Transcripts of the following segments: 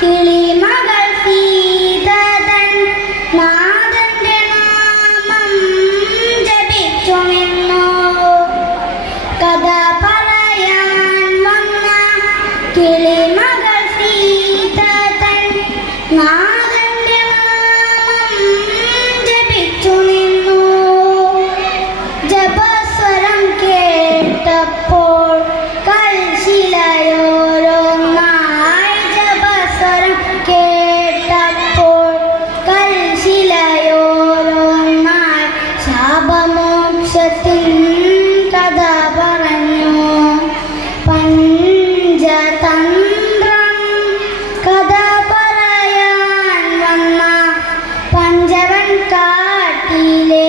കിളി പുസ്തകത്തിൽ കഥ പറഞ്ഞു പഞ്ചതന്ത്രം കഥ പറയാൻ വന്ന പഞ്ചവൻ കാട്ടിലെ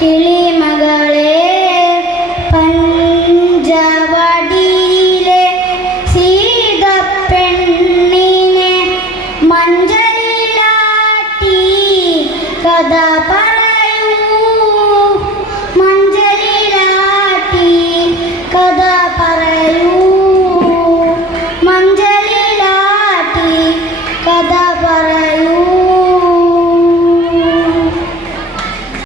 കിളിമകളെ പഞ്ചവടിയിലെ സീത പെണ്ണിനെ മഞ്ചലിലാട്ടി കഥ പറ